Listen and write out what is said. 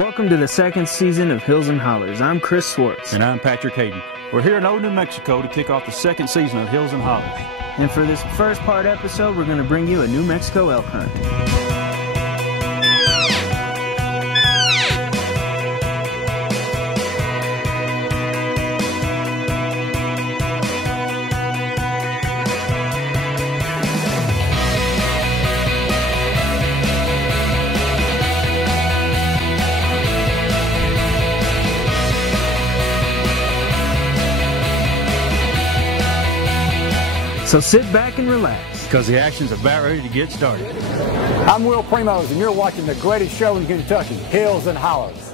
Welcome to the second season of Hills and Hollers. I'm Chris Swartz. And I'm Patrick Hayden. We're here in Old New Mexico to kick off the second season of Hills and Hollers. And for this first part episode, we're going to bring you a New Mexico elk hunt. So sit back and relax, because the action's about ready to get started. I'm Will Primos, and you're watching the greatest show in Kentucky, Hills and Hollers.